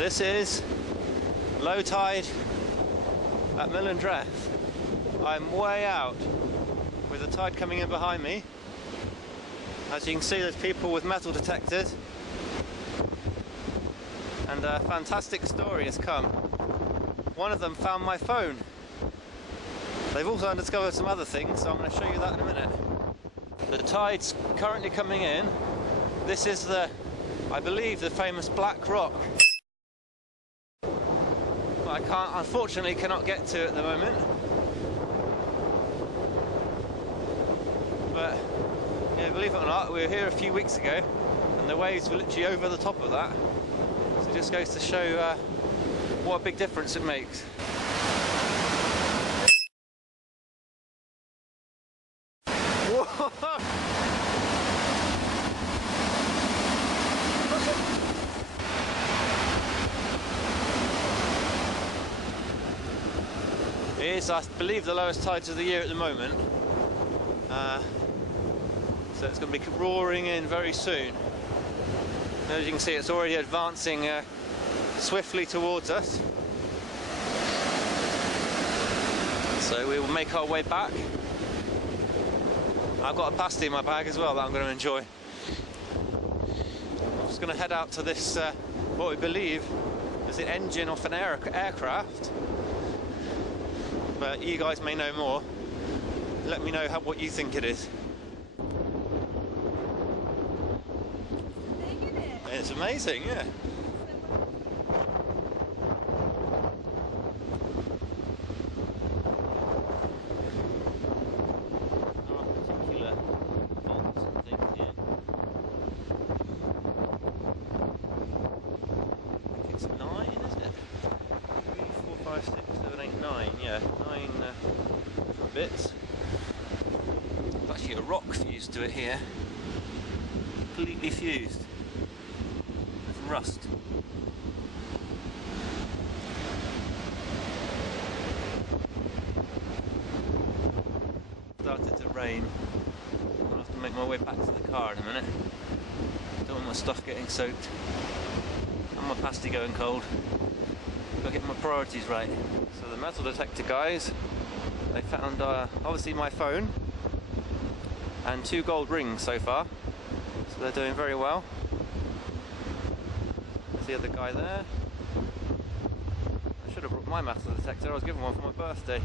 This is low tide at Mill and Dress. I'm way out with the tide coming in behind me. As you can see, there's people with metal detectors, and a fantastic story has come. One of them found my phone. They've also discovered some other things, so I'm going to show you that in a minute. The tide's currently coming in. This is I believe, the famous Black Rock. I unfortunately cannot get to at the moment. But yeah, believe it or not, we were here a few weeks ago, and the waves were literally over the top of that. So it just goes to show what a big difference it makes. It is, I believe, the lowest tides of the year at the moment. So it's going to be roaring in very soon. As you can see, it's already advancing swiftly towards us. So we will make our way back. I've got a pasty in my bag as well that I'm going to enjoy. I'm just going to head out to this, what we believe is the engine of an aircraft. But you guys may know more. Let me know what you think it is. It's amazing, yeah. It's 9, is it? 3, 4, 5, 6, 7, 8, 9. Yeah, 9 bits. There's actually a rock fused to it here. Completely fused. With rust. Started to rain. I'll have to make my way back to the car in a minute. Don't want my stuff getting soaked. And my pasty going cold. Gotta get my priorities right. So the metal detector guys, they found obviously my phone and 2 gold rings so far. So they're doing very well. There's the other guy there. I should have brought my metal detector, I was given one for my birthday.